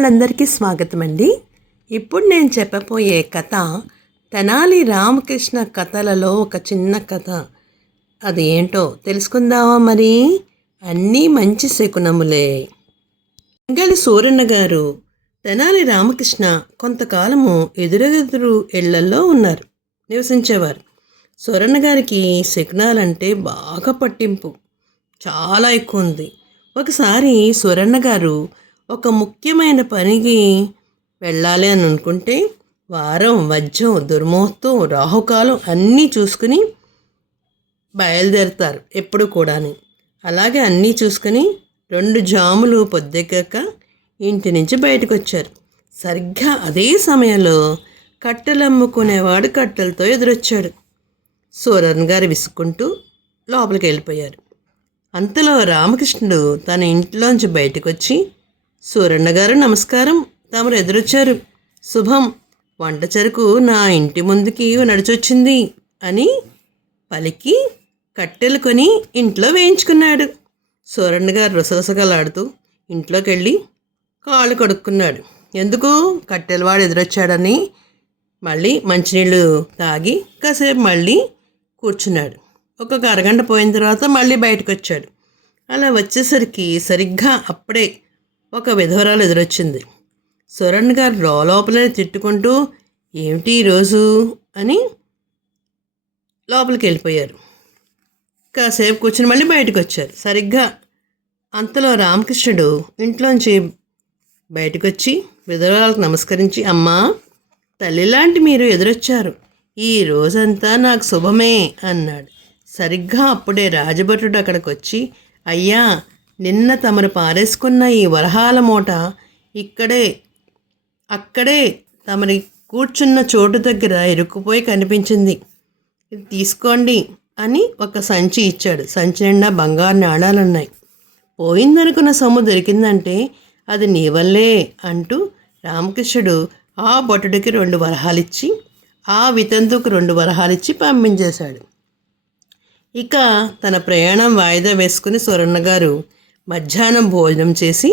వాళ్ళందరికీ స్వాగతం అండి. ఇప్పుడు నేను చెప్పబోయే కథ తెనాలి రామకృష్ణ కథలలో ఒక చిన్న కథ. అది ఏంటో తెలుసుకుందామా మరి? అన్నీ మంచి శకునములే. ఇంగళి సూరన్న గారు తెనాలి రామకృష్ణ కొంతకాలము ఎదురెదురు ఇళ్లల్లో నివసించేవారు. సూరన్న గారికి శకునాలంటే బాగా పట్టింపు, చాలా ఎక్కువ ఉంది. ఒకసారి సూరన్న గారు ఒక ముఖ్యమైన పనికి వెళ్ళాలి అని అనుకుంటే వారం, వజ్రం, దుర్ముహూర్తం, రాహుకాలం అన్నీ చూసుకుని బయలుదేరుతారు ఎప్పుడు కూడాని. అలాగే అన్నీ చూసుకుని 2 జాములు పొద్దెక్కాక ఇంటి నుంచి బయటకు వచ్చారు. సరిగ్గా అదే సమయంలో కట్టెలు అమ్ముకునేవాడు కట్టెలతో ఎదురొచ్చాడు. సూరన్ గారు విసుక్కుంటూ లోపలికి వెళ్ళిపోయారు. అంతలో రామకృష్ణుడు తన ఇంట్లోంచి బయటకు వచ్చి, సూరన్న గారు నమస్కారం, తమరు ఎదురొచ్చారు, శుభం. వంట చెరకు నా ఇంటి ముందుకి నడిచొచ్చింది అని పలికి కట్టెలు కొని ఇంట్లో వేయించుకున్నాడు. సూరన్న గారు రుసరుసగలాడుతూ ఇంట్లోకి వెళ్ళి కాళ్ళు కడుక్కున్నాడు. ఎందుకు? కట్టెలవాడు ఎదురొచ్చాడని. మళ్ళీ మంచినీళ్ళు తాగి కాసేపు మళ్ళీ కూర్చున్నాడు. ఒక అరగంట పోయిన తర్వాత మళ్ళీ బయటకు వచ్చాడు. అలా వచ్చేసరికి సరిగ్గా అప్పుడే ఒక విధవరాలు ఎదురొచ్చింది. సూరన్న గారు లోపలే తిట్టుకుంటూ, ఏమిటి ఈరోజు అని లోపలికి వెళ్ళిపోయారు. కాసేపు కూర్చుని మళ్ళీ బయటకు వచ్చారు. సరిగ్గా అంతలో రామకృష్ణుడు ఇంట్లోంచి బయటకు వచ్చి విధవరాలకు నమస్కరించి, అమ్మా, తల్లిలాంటి మీరు ఎదురొచ్చారు, ఈ రోజంతా నాకు శుభమే అన్నాడు. సరిగ్గా అప్పుడే రాజభటుడు అక్కడికి వచ్చి, అయ్యా, నిన్న తమరు పారేసుకున్న ఈ వరహాల మూట అక్కడే తమరి కూర్చున్న చోటు దగ్గర ఇరుక్కుపోయి కనిపించింది, ఇది తీసుకోండి అని ఒక సంచి ఇచ్చాడు. సంచి నిండా బంగారు నాణాలున్నాయి. పోయిందనుకున్న సొమ్ము దొరికిందంటే అది నీ వల్లే అంటూ రామకృష్ణుడు ఆ భటుడికి 2 వరహాలిచ్చి, ఆ వితంతుకు 2 వరహాలిచ్చి పంపించేశాడు. ఇక తన ప్రయాణం వాయిదా వేసుకుని సూరన్న గారు మధ్యాహ్నం భోజనం చేసి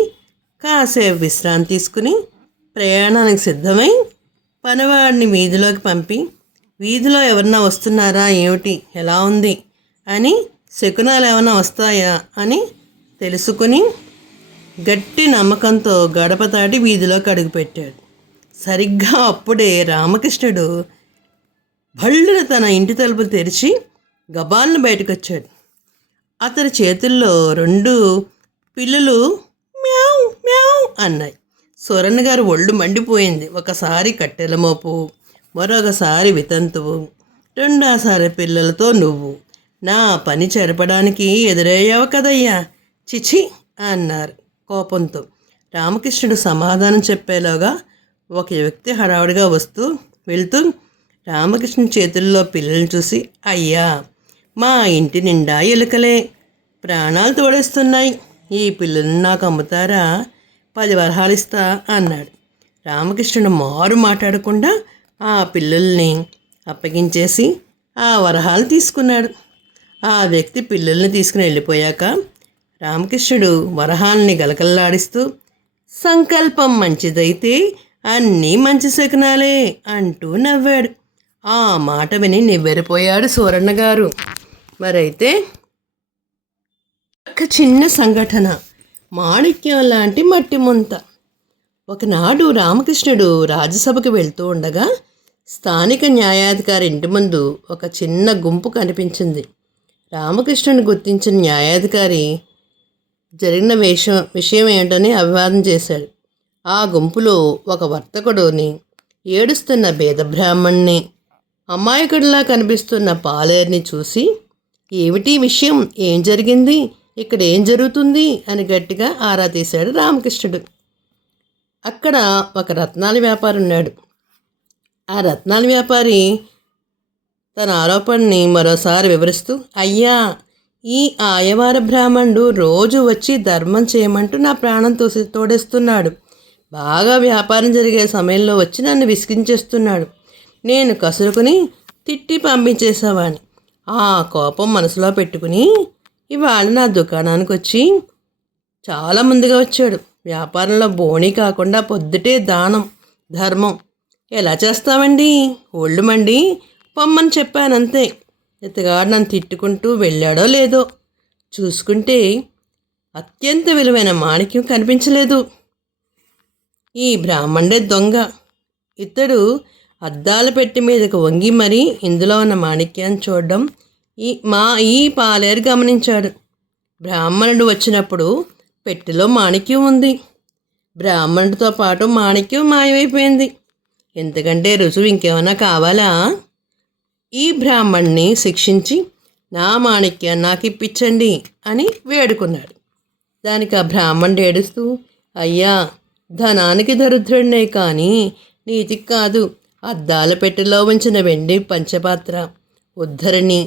కాసేపు విశ్రాంతి తీసుకుని ప్రయాణానికి సిద్ధమై పనివాడిని వీధిలోకి పంపి, వీధిలో ఎవరన్నా వస్తున్నారా ఏమిటి, ఎలా ఉంది అని, శకునాలు ఏమైనా వస్తాయా అని తెలుసుకుని గట్టి నమ్మకంతో గడప దాటి వీధిలోకి అడుగుపెట్టాడు. సరిగ్గా అప్పుడే రామకృష్ణుడు భళ్ళున తన ఇంటి తలుపులు తెరిచి గబాలను బయటకు వచ్చాడు. అతని చేతుల్లో 2 పిల్లులు మ్యావ్ మ్యావ్ అన్నాయి. సూరన్న గారు ఒళ్ళు మండిపోయింది. ఒకసారి కట్టెల మోపు, మరొకసారి వితంతువు, 2సారి పిల్లలతో నువ్వు నా పని చెరపడానికి ఎదురయ్యావు కదయ్యా, చిచి అన్నారు కోపంతో. రామకృష్ణుడు సమాధానం చెప్పేలోగా ఒక వ్యక్తి హడావుడిగా వెళ్తూ రామకృష్ణ చేతుల్లో పిల్లల్ని చూసి, అయ్యా, మా ఇంటి నిండా ఎలుకలే, ప్రాణాలు తోడేస్తున్నాయి, ఈ పిల్లల్ని నాకు అమ్ముతారా? 10 వరహాలు ఇస్తా అన్నాడు. రామకృష్ణుడు మారు మాట్లాడకుండా ఆ పిల్లల్ని అప్పగించేసి ఆ వరహాలు తీసుకున్నాడు. ఆ వ్యక్తి పిల్లల్ని తీసుకుని వెళ్ళిపోయాక రామకృష్ణుడు వరహాల్ని గలకల్లాడిస్తూ, సంకల్పం మంచిదైతే అన్నీ మంచి శకునాలే అంటూ నవ్వాడు. ఆ మాట విని నివ్వెరపోయాడు సూరన్న గారు. మరైతే ఒక చిన్న సంఘటన, మాణిక్యం లాంటి మట్టి ముంత. ఒకనాడు రామకృష్ణుడు రాజ్యసభకు వెళ్తూ ఉండగా స్థానిక న్యాయాధికారి ఇంటి ముందు ఒక చిన్న గుంపు కనిపించింది. రామకృష్ణుని గుర్తించిన న్యాయాధికారి జరిగిన విషయం ఏంటని అభివాదం చేశాడు. ఆ గుంపులో ఒక వర్తకుడుని, ఏడుస్తున్న బేద బ్రాహ్మణ్ణి, అమాయకుడిలా కనిపిస్తున్న పాలేరుని చూసి, ఏమిటి విషయం, ఏం జరిగింది, ఇక్కడ ఏం జరుగుతుంది అని గట్టిగా ఆరా తీశాడు రామకృష్ణుడు. అక్కడ ఒక రత్నాల వ్యాపారి ఉన్నాడు. ఆ రత్నాల వ్యాపారి తన ఆరోపణని మరోసారి వివరిస్తూ, అయ్యా, ఈ ఆయవార బ్రాహ్మణుడు రోజు వచ్చి ధర్మం చేయమంటూ నా ప్రాణం తోడేస్తున్నాడు. బాగా వ్యాపారం జరిగే సమయంలో వచ్చి నన్ను విసిగించేస్తున్నాడు. నేను కసురుకుని తిట్టి పంపించేసేవాడిని. ఆ కోపం మనసులో పెట్టుకుని ఇవాళ నా దుకాణానికి వచ్చి చాలా ముందుగా వచ్చాడు. వ్యాపారంలో బోణీ కాకుండా పొద్దుటే దానం ధర్మం ఎలా చేస్తామండి? ఒళ్ళు మండి పొమ్మని చెప్పానంతే. ఇతగాడు నన్ను తిట్టుకుంటూ వెళ్ళాడో లేదో చూసుకుంటే అత్యంత విలువైన మాణిక్యం కనిపించలేదు. ఈ బ్రాహ్మణుడే దొంగ. ఇతడు అద్దాల పెట్టి మీదకు వంగి మరీ ఇందులో ఉన్న మాణిక్యాన్ని చూడడం ఈ పాలేరు గమనించాడు. బ్రాహ్మణుడు వచ్చినప్పుడు పెట్టెలో మాణిక్యం ఉంది. బ్రాహ్మణుడితో పాటు మాణిక్యం మాయమైపోయింది. ఎందుకంటే రుజువు ఇంకేమైనా కావాలా? ఈ బ్రాహ్మణ్ణి శిక్షించి నా మాణిక్యాన్ని నాకు ఇప్పించండి అని వేడుకున్నాడు. దానికి ఆ బ్రాహ్మణుడు ఏడుస్తూ, అయ్యా, ధనానికి దరిద్రుడినే కానీ నీతికి కాదు. అద్దాల పెట్టెలో ఉంచిన వెండి పంచపాత్ర, ఉద్ధరణి,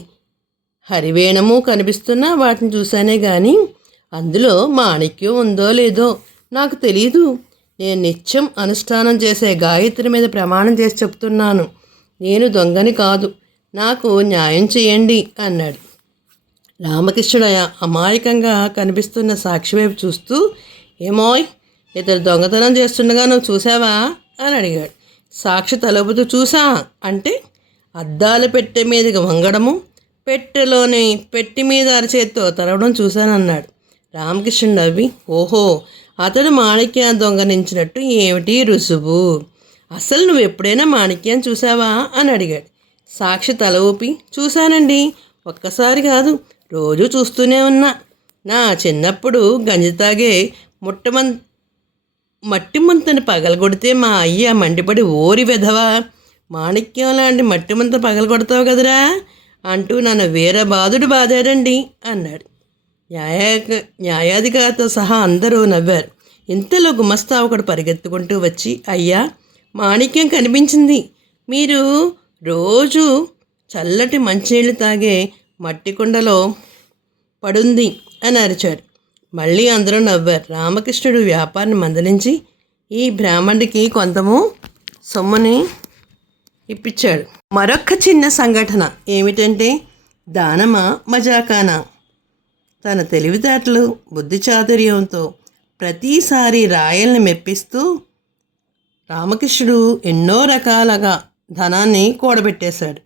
హరివేణము కనిపిస్తున్నా వాటిని చూశానే కానీ అందులో మాణిక్యం ఉందో లేదో నాకు తెలీదు. నేను నిత్యం అనుష్ఠానం చేసే గాయత్రి మీద ప్రమాణం చేసి చెప్తున్నాను, నేను దొంగని కాదు, నాకు న్యాయం చేయండి అన్నాడు. రామకృష్ణుడు అమాయకంగా కనిపిస్తున్న సాక్షి వైపు చూస్తూ, ఏమోయ్, ఇతడు దొంగతనం చేస్తుండగా నువ్వు చూసావా అని అడిగాడు. సాక్షి తలపుతూ చూసా అంటే అద్దాల పెట్టె మీదకి వంగడము, పెట్టెలోని పెట్టి మీద అరచేత్తో తరవడం చూశానన్నాడు. రామకృష్ణుడు నవ్వి, ఓహో, అతడు మాణిక్యాన్ని దొంగలించినట్టు ఏమిటి రుసువు? అసలు నువ్వు ఎప్పుడైనా మాణిక్యాన్ని చూసావా అని అడిగాడు. సాక్షి తల ఊపి, చూశానండి, ఒక్కసారి కాదు, రోజు చూస్తూనే ఉన్నా. నా చిన్నప్పుడు గంజి తాగే మట్టి ముంతని పగలగొడితే మా అయ్య మండిపడి, ఓరి వెధవా, మాణిక్యం లాంటి మట్టి ముంత పగలగొడతావు కదరా అంటూ నన్ను వీరబాదుడు బాదాడండి అన్నాడు. న్యాయాధికారితో సహా అందరూ నవ్వారు. ఇంతలో గుమస్తా ఒకడు పరిగెత్తుకుంటూ వచ్చి, అయ్యా, మాణిక్యం కనిపించింది. మీరు రోజు చల్లటి మంచినీళ్ళు తాగే మట్టి కుండలో పడుంది అని అరిచాడు. మళ్ళీ అందరూ నవ్వారు. రామకృష్ణుడు వ్యాపారిని మందలించి ఈ బ్రాహ్మణుడికి కొంతము సొమ్ముని ఇప్పించాడు. మరొక చిన్న సంఘటన ఏమిటంటే, దానమా మజాకానా, తన తెలివితేటలు బుద్ధి చాతుర్యంతో ప్రతిసారి రాయల్ని మెప్పిస్తూ రామకృష్ణుడు ఎన్నో రకాలుగా ధనాన్ని కూడబెట్టేశాడు.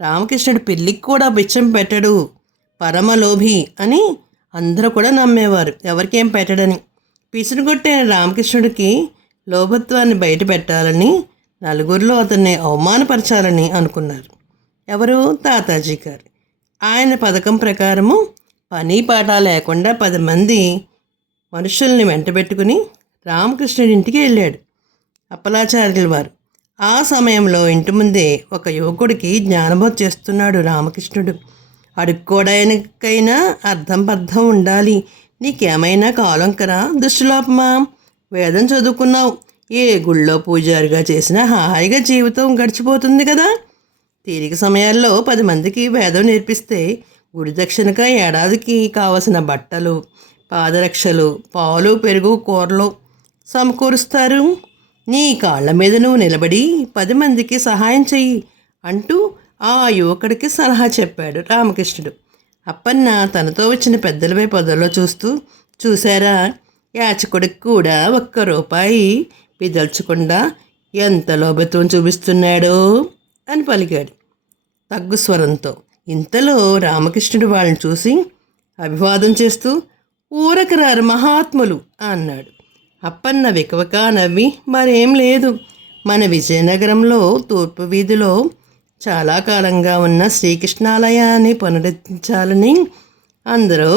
రామకృష్ణుడు పెళ్ళికి కూడా బిచ్చం పెట్టడు, పరమలోభి అని అందరూ కూడా నమ్మేవారు, ఎవరికేం పెట్టడని. పిసురుగొట్టే రామకృష్ణుడికి లోభత్వాన్ని బయట పెట్టాలని, నలుగురిలో అతన్ని అవమానపరచాలని అనుకున్నారు. ఎవరు? తాతాజీ గారు. ఆయన పథకం ప్రకారము పని పాట లేకుండా 10 మంది మనుషుల్ని వెంటబెట్టుకుని రామకృష్ణుడి ఇంటికి వెళ్ళాడు అప్పలాచార్యుల వారు. ఆ సమయంలో ఇంటి ముందే ఒక యువకుడికి జ్ఞానబోధ చేస్తున్నాడు రామకృష్ణుడు. అడుక్కోడానికైనా అర్థం పర్థం ఉండాలి, నీకేమైనా కాలంకరా దుష్టులోపమా? వేదం చదువుకున్నావు, ఏ గుళ్ళో పూజారిగా చేసినా హాయిగా జీవితం గడిచిపోతుంది కదా. తీరిక సమయాల్లో 10 మందికి వేదం నేర్పిస్తే గుడి దక్షిణగా ఏడాదికి కావలసిన బట్టలు, పాదరక్షలు, పాలు, పెరుగు, కూరలు సమకూరుస్తారు. నీ కాళ్ళ మీద నువ్వు నిలబడి 10 మందికి సహాయం చెయ్యి అంటూ ఆ యువకుడికి సలహా చెప్పాడు రామకృష్ణుడు. అప్పన్న తనతో వచ్చిన పెద్దలపై పొదల్లో చూస్తూ, చూశారా, యాచకుడికి కూడా 1 రూపాయి పిదల్చకుండా ఎంత లోభత్వం చూపిస్తున్నాడో అని పలికాడు తగ్గు స్వరంతో. ఇంతలో రామకృష్ణుడు వాళ్ళని చూసి అభివాదం చేస్తూ, ఊరకరారు మహాత్ములు అన్నాడు. అప్పన్న వికవక నవ్వి, మరేం లేదు, మన విజయనగరంలో తూర్పు వీధిలో చాలా కాలంగా ఉన్న శ్రీకృష్ణాలయాన్ని పునరుద్ధరించాలని అందరూ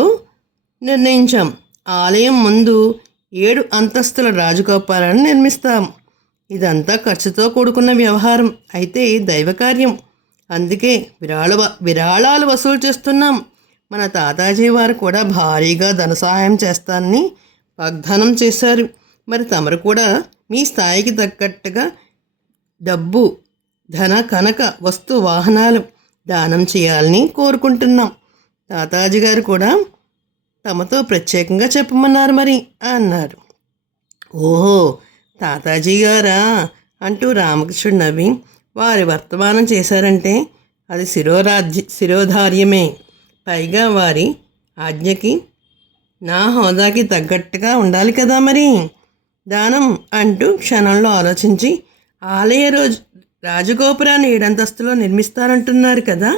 నిర్ణయించాం. ఆలయం ముందు 7 అంతస్తుల రాజగోపాలను నిర్మిస్తాం. ఇదంతా ఖర్చుతో కూడుకున్న వ్యవహారం, అయితే దైవకార్యం, అందుకే విరాళాలు వసూలు చేస్తున్నాం. మన తాతాజీ వారు కూడా భారీగా ధన సహాయం చేస్తానని వాగ్దానం చేశారు. మరి తమరు కూడా మీ స్థాయికి తగ్గట్టుగా డబ్బు, ధన, కనక, వస్తు, వాహనాలు దానం చేయాలని కోరుకుంటున్నాం. తాతాజీ గారు కూడా తమతో ప్రత్యేకంగా చెప్పమన్నారు మరి అన్నారు. ఓహో, తాతాజీ గారా అంటూ రామకృష్ణుడు నవ్వి, వారి వర్తమానం చేశారంటే అది శిరోధార్యమే. పైగా వారి ఆజ్ఞకి నా హోదాకి తగ్గట్టుగా ఉండాలి కదా మరి. దానం అంటూ క్షణంలో ఆలోచించి, ఆలయ రాజగోపురాన్ని 7 అంతస్తులో నిర్మిస్తారంటున్నారు కదా,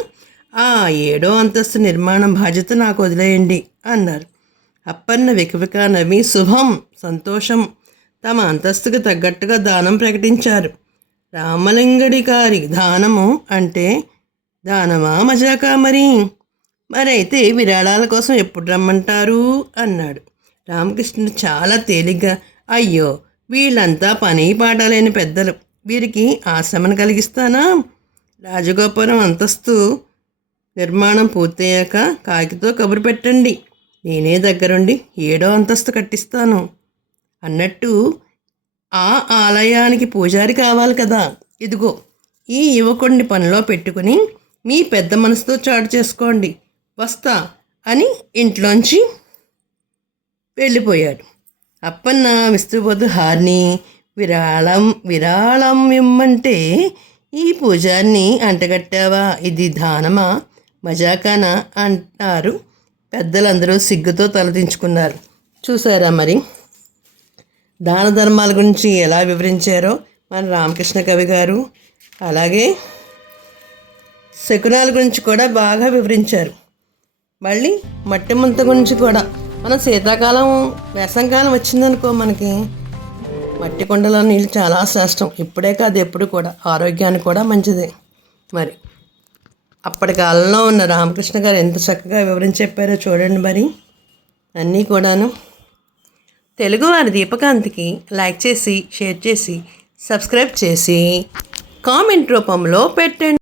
ఆ 7వ అంతస్తు నిర్మాణం బాధ్యత నాకు వదిలేయండి అన్నారు. అప్పన్న వికవిక నవ్వి, శుభం, సంతోషం, తమ అంతస్తుకు తగ్గట్టుగా దానం ప్రకటించారు. రామలింగడి గారి దానము అంటే దానమా మజాకా మరి? మరైతే విరాళాల కోసం ఎప్పుడు రమ్మంటారు అన్నాడు. రామకృష్ణుడు చాలా తేలిగ్గా, అయ్యో వీళ్ళంతా పని పాట లేని పెద్దలు, వీరికి ఆశ్రమను కలిగిస్తానా? రాజగోపురం అంతస్తు నిర్మాణం పూర్తయ్యాక కాకితో కబురు పెట్టండి, నేనే దగ్గరుండి 7వ అంతస్తు కట్టిస్తాను. అన్నట్టు ఆ ఆలయానికి పూజారి కావాలి కదా, ఇదిగో ఈ యువకుడిని పనిలో పెట్టుకుని మీ పెద్ద మనసుతో చాటు చేసుకోండి, వస్తా అని ఇంట్లోంచి వెళ్ళిపోయాడు. అప్పన్న విస్తుపోతూ హార్ని, విరాళం ఇమ్మంటే ఈ పూజారిని అంటగట్టావా, ఇది దానమా మజాకానా అంటారు. పెద్దలందరూ సిగ్గుతో తలదించుకున్నారు. చూసారా మరి దాన ధర్మాల గురించి ఎలా వివరించారో మన రామకృష్ణ కవి గారు. అలాగే శకునాల గురించి కూడా బాగా వివరించారు. మళ్ళీ మట్టి ముంత గురించి కూడా. మనం శీతాకాలం వేసంకాలం వచ్చిందనుకో, మనకి మట్టి కుండలో నీళ్ళు చాలా శ్రేష్టం. ఇప్పుడే కాదు ఎప్పుడు కూడా, ఆరోగ్యానికి కూడా మంచిది. మరి అప్పటి కాలంలో ఉన్న రామకృష్ణ గారు ఎంత చక్కగా వివరించి చెప్పారో చూడండి. మరి అన్నీ కూడాను. తెలుగువారి దీపకాంతికి లైక్ చేసి, షేర్ చేసి, సబ్స్క్రైబ్ చేసి, కామెంట్ రూపంలో పెట్టండి.